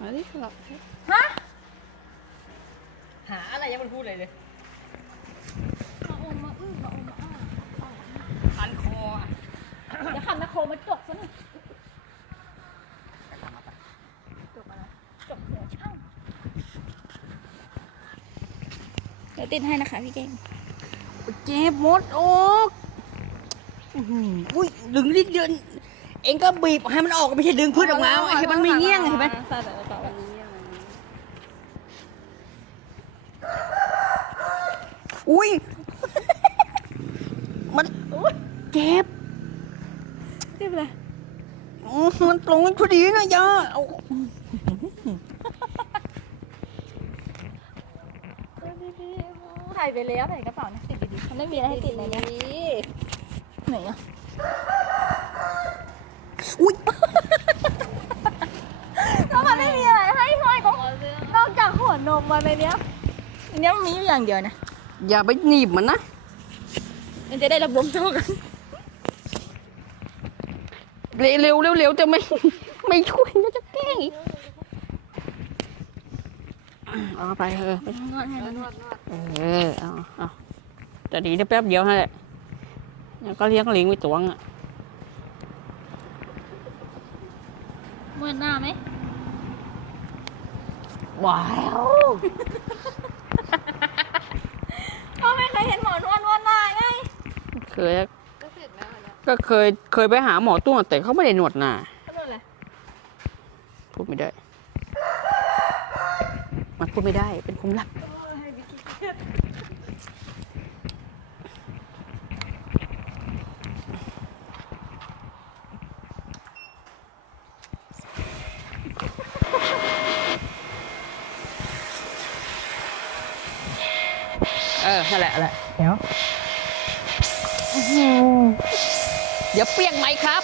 มาดิหลับฮะ หาอะไรยังมันพูดเลยเลยมาอมมาอื้อมาอมมาอ้าพันคออะเดี๋ยวขันแมคโครมาจกซะหน่อยจกอะไรจกหัวช่างเดี๋ยวติดให้นะคะพี่เก่งเจ็บหมดออกอื้อหืออุ้ยดึงนิดเดียว เองก็บีบให้มันออกไม่ใช่ดึงพืชออกมาให้มันไม่เงี้ยงเห็นไหมใส่แบบต่อวันนี้อุ้ย มันเจ็บเรียบเลยอื้อมันตรงกันพอดีนะยาเอาถ่ายไปแล้วใส่กระเป๋านะติดดีๆมันไม่มีอะไรให้ติดเลยเนี่ยไหนอะ อุ้ย แล้วมันไม่มีอะไรให้ห้อยก็นอกจากหัว นมมันในเนี้ยอันเนี้ยมันมีอยู่อย่างเดียวนะ อย่าไปหนีบมันนะ มันจะได้ระบมโชกันเร็วเร็วเร็วเร็วจะไม่ไม่ช่วยจะแกล้งอีกเอาไปเออนวดให้นวดเออเอาเอาจะดีได้แป๊บเดียวฮะแหละแล้วก็เลี้ยงลิงไว้ตัวงอะเมื่อหน้าไหม ว้าวพ่อไม่เคยเห็นหมอนวดนวดหน้าไง เคยก็เคยเคยไปหาหมอตุ้งแต่เขาไม่ได้หนวดหน้าก็นวดอะไรพูดไม่ได้ มันพูดไม่ได้เป็นความลับ นั่นแหละนั่นแหละเดี๋ยว เดี๋ยวเปียกไหมครับ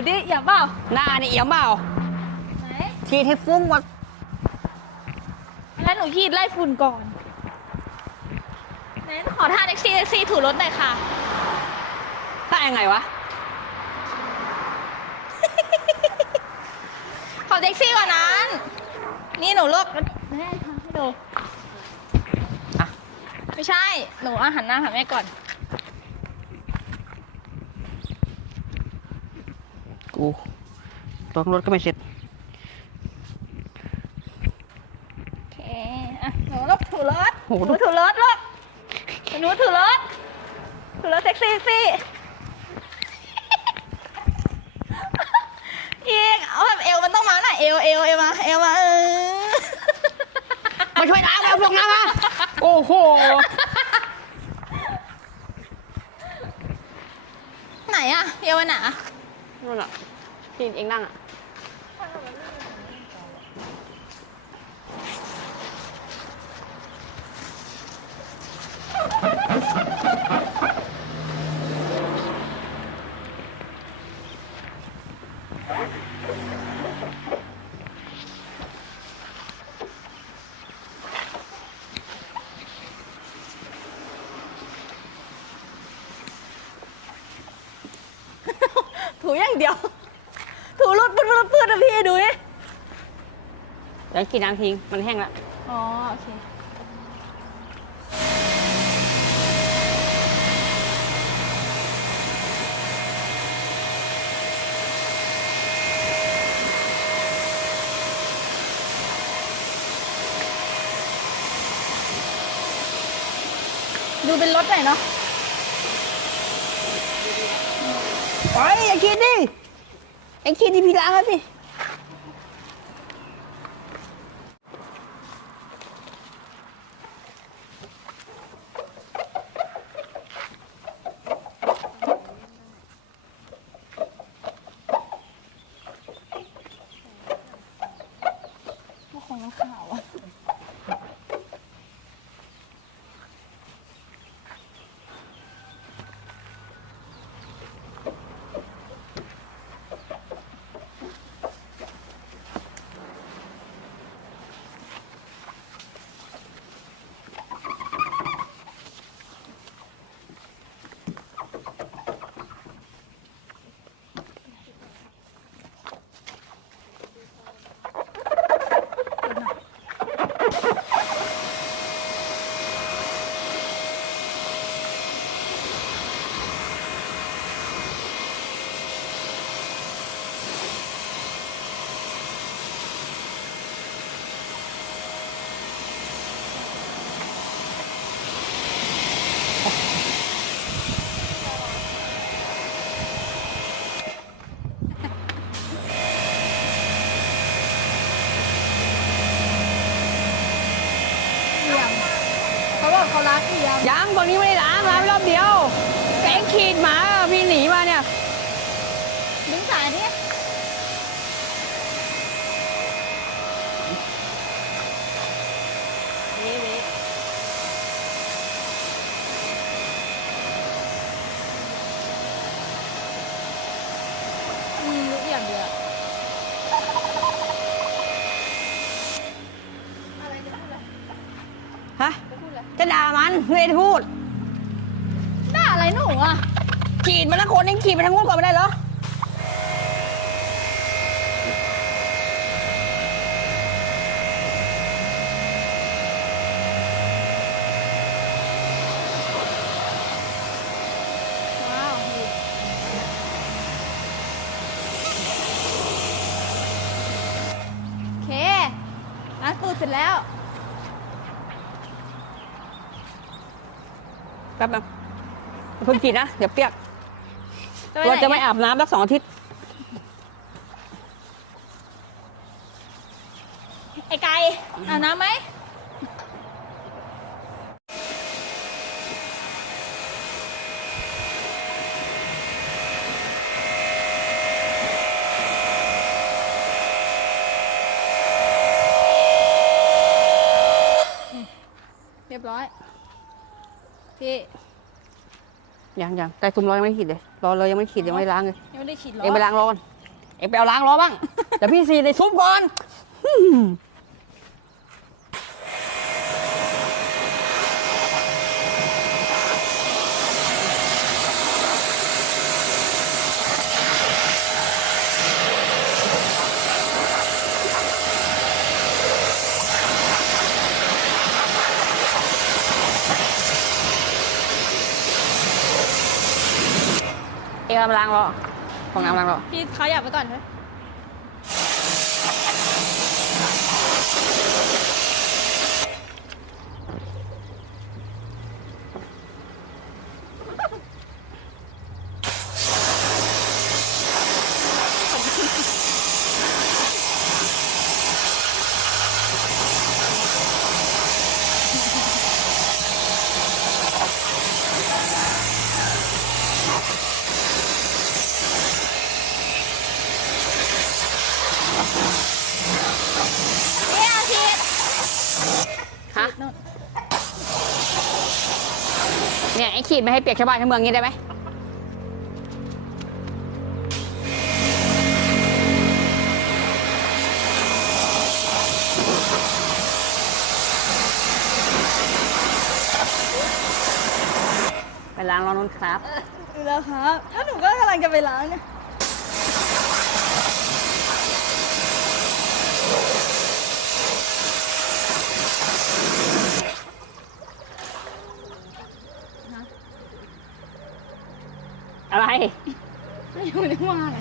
ดูดิอย่าเปล่าหน้านี่เอี่ยมเปล่าไหนฉีดให้ฟุ้งหมดแล้วหนูขีดไล่ฝุ่นก่อนไหนขอท่าแท็กซี่แท็กซี่ถูรถหน่อยค่ะได้ยังไงวะ ขอแท็กซี่ก่อนนั้น นี่หนูเลือกแม่ทำให้ดูอะไม่ใช่ หนูอาหันหน้าหาแม่ก่อน กูต้องรถก็ไม่เสร็จโอเคอะหนูลูกถูรถโอ้โหหนูถูรถลูกหนูถูรถถูรถแท็กซี่สิอีกเอาแบบเอวมันต้องมาหน่อยเอวเอวเอวมาเอวมาเออมาช่วยล้างแล้วพวกน้ำมาโอ้โหไหนอะเอวอันไหนอะนู่นอะ กินเองนั่งอ่ดียว。างเดียวถูรุดปืดปืดปืดอะพี่ดูดิเดี๋ยวกินน้ำทิ้งมันแห้งละอ๋อโอเค ดูเป็นรถหน่อยเนาะ ไปอย่าคิดดิ เอ็งคิดดิพี่ล้างแล้วสิ พวกของน้ำขาวอะ เอี่ยมเขาบอกเขารักเอี่ยม ยังตรงนี้ไม่ได้ล้างล้างไปรอบเดียวแต่เอ็งขีดหมาพี่หนีมาเนี่ย ดึงสายดิ นี่นี่อืมรู้เอี่ยมเดียวฮะจะด่ามันไม่ได้พูด ด่าอะไรหนูอะ ขีดมาทั้งคนเอ็งขีดไปทั้งงูก่อนไม่ได้เหรอ ว้าวดีโอเคล้างตูด เสร็จแล้วแป๊บนึงเพิ่งขีดนะ เดี๋ยวเปียกจะไปเราไหนจะไม่เนี่ยอาบน้ำสักสองอาทิตย์ ไอ้ไก่อาบน้ำไหม เรียบร้อย พี่ยังยังแต่ซุ้มล้อยังไม่ขีดเลยรอเลยยังไม่ขีดยังไม่ล้างเลยยังไม่ได้ฉีดล้อเอ็งไปล้างล้อก่อนเอ็งไปเอาล้างล้อบ้างเดี๋ยวพี่สีในซุ้มก่อน กำล้างรอของน้ำล้างรอพี่เขาอยากไปก่อนไหม พี่อาทิตย์ ฮะ นู่น เนี่ยไอ้ ขีดไม่ให้เปียกชาวบ้านทั้งเมืองงี้ได้ไหมไปล้างล้อนู้นครับดูแล้วครับถ้าหนูก็กำลังจะไปล้างเนี่ย อะไร ไม่รู้จะว่าอะไร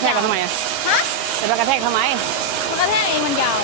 ระแทกกันทำไมอะฮะจะไปกระแทกทำไม มันกระแทกเองมันยาว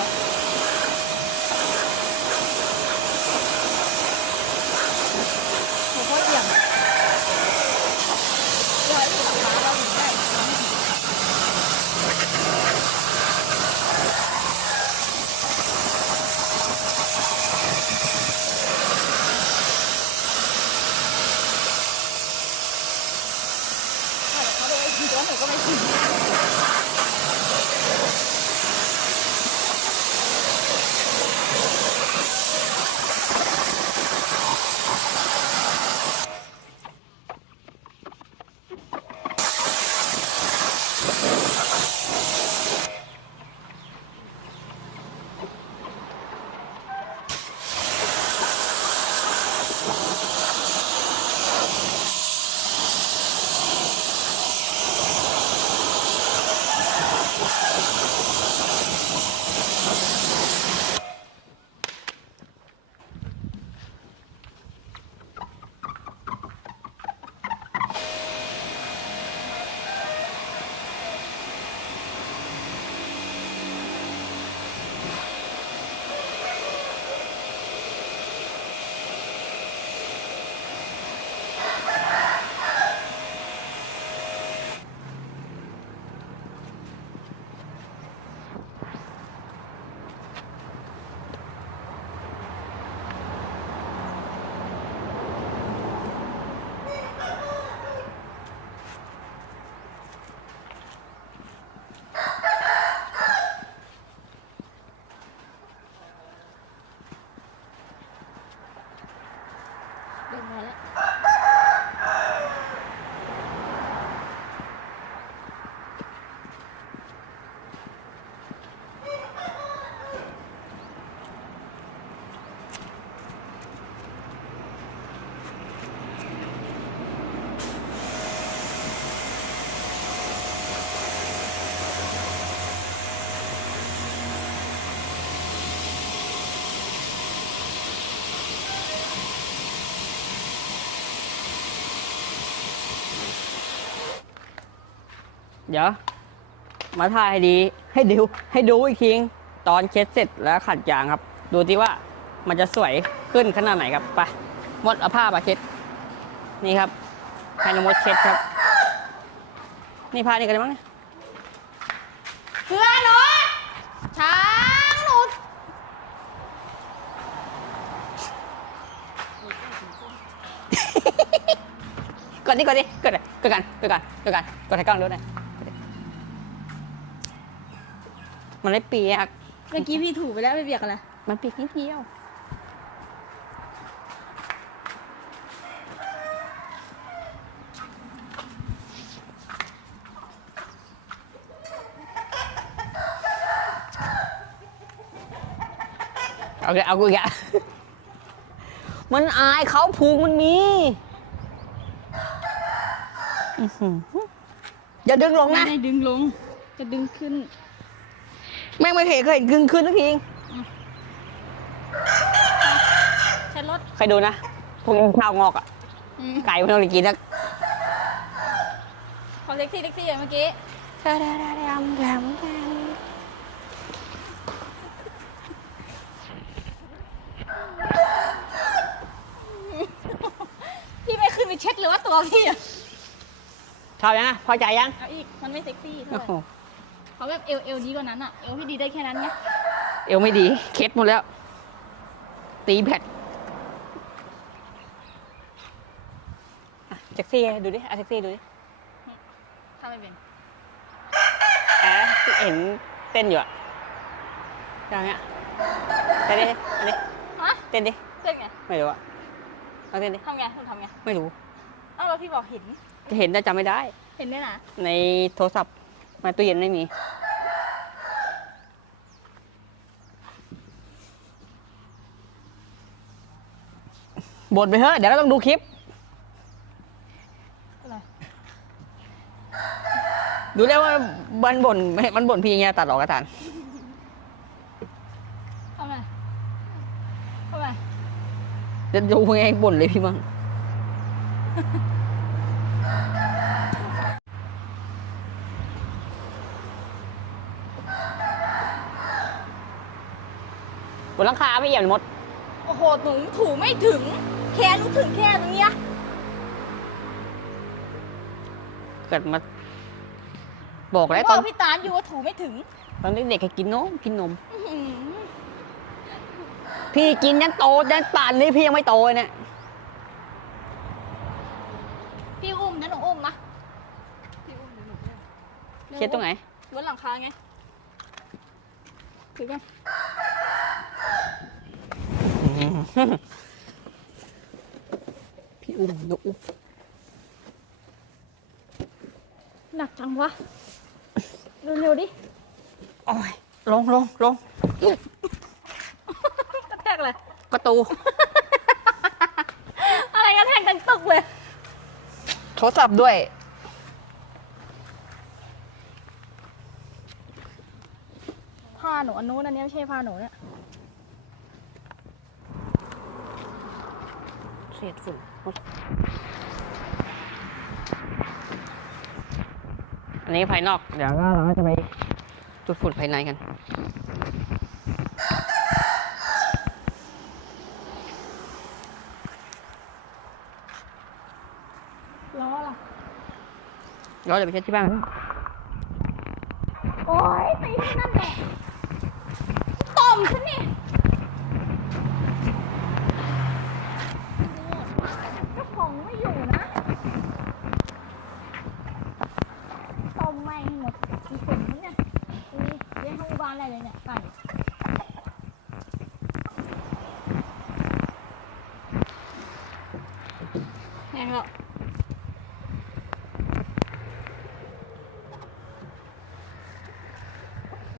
เดี๋ยว มาถ่ายให้ดี ให้ดูให้ดูอีกทีตอนเช็ดเสร็จแล้วขัดยางครับ ดูที่ว่ามันจะสวยขึ้นขนาดไหนครับไปมดเอาผ้ามาเช็ด นี่ครับให้นองมดเช็ดครับ นี่ผ้านี่กันเลยมั้งเนี่ยเพื่อนหนูช้างหนูกดดิกดดิกดเลยกดกันกดกันกดกันกดให้กล้องดูหน่อยกดดิ มันไม่เปียก เมื่อกี้พี่ถูไปแล้วไม่เบียกอะไรมันเปียกนิดเดียว เอาเลยเอากูอีกอะมันอายเขาผูกมันมีอื้อหืออย่าดึงลงไม่นะได้ดึงลง จะดึงขึ้น แม่งไม่เคยเคยดึงขึ้นสักทีใช้รถใครดูนะพวกนี้ข้าวงอกอะ อืมไก่ไม่ต้องไปกินนะขอเซ็กซี่เซ็กซี่อย่างเมื่อกี้พี่ไม่ขึ้นไปเช็คเลยว่าตัวพี่อะชอบยังอะพอใจยัง เอาอีก มันไม่เซ็กซี่เท่าโอ้ไหร่ โห เขาแบบเอวเอวดีกว่านั้นอะเอวพี่ดีได้แค่นั้นไงเอวไม่ดี เคล็ดหมดแล้ว ตีแผดอะเซ็กซี่ดูดิอะเซ็กซี่ดูดิทำไม่เป็นอะเห็นเต้นอยู่อะอย่างเงี้ยเต้นดิอันนี้ฮะเต้นดิเต้นไงไม่รู้อะเอาเต้นดิทำไงคุณทำไงไม่รู้เอ้าแล้วพี่บอกเห็นจะเห็นแต่จำไม่ได้ เห็นได้นะในโทรศัพท์ มาตู้เย็นไม่มีบ่นไปเถอะ เดี๋ยวก็ต้องดูคลิปอะไรดูได้ว่ามันบ่นมันบ่นพี่อย่างเงี้ยตัดออกกระทานทำไมทำไมจะดูไงบ่นเลยพี่มั้ง บนหลังคาไม่เหยียบมด โอ้โหหนูถูไม่ถึง แค่หนูถึงแค่ตรงเนี้ยเกิดมาบอกแล้วบตออนกพี่ตาลอยู่ว่าถูไม่ถึง ตอนเด็กๆให้กินนมกินนม อื้อหือพี่กินยันโตยันป่านนี้พี่ยังไม่โตเลยเนี่ยพี่อุ้มนะหนูอุ้มนะเคสตรงไหน บนหลังคาไงถือยัง พี่อุ้มยกอุ้มหนักจังวะเร็วๆดิโอ้ยลงลงลงกระแทกเลยประตู อะไรกระแทกดังตึกเลย โทรศัพท์ด้วย ผ้าหนูอันนู้นอันนี้ไม่ใช่ผ้าหนูเนี่ย เศษฝุ่นอันนี้ภายนอก เดี๋ยวก็เราก็จะไปจุดฝุ่นภายในกัน ล้อล่ะเราเดี๋ยวไปเช็ดที่บ้านโอ๊ยตีที่นั่นแหละต่อมฉันนี่เจ้าของไม่อยู่ นะต้มไม่งหมดมีฝุ่น